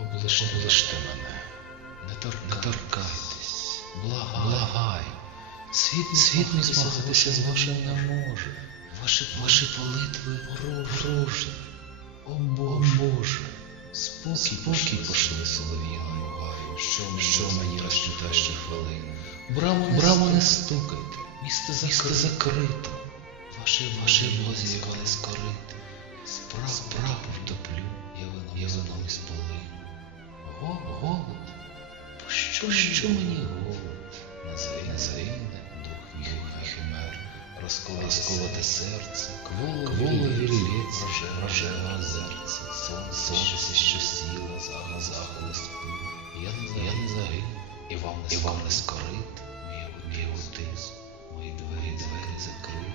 облиште мене, не, тор, не торкайтесь, благай, благай. Світ, світ мій змагатися з вашим не може. Ваші, ваші молитви порожні. О Боже, Боже, спокій, спокій пошли гаю, що, що мені розчита ще хвилину. Браму не, не стукайте, місто, закрито. закрито. Ваші, ваші блозі коли скорити. Справ, прапор топлю, я вино, полину. Голод, Пощо, що мені голод? Не загине, не загине, дух мій химер, розколоте, серце, кволо, віллється, рожеве озерце, сонце, сонце, що сіло, за захоле. Я не, загину, і вам не, і вам не скорит, мій, аутизм, мої двері, двері закриті.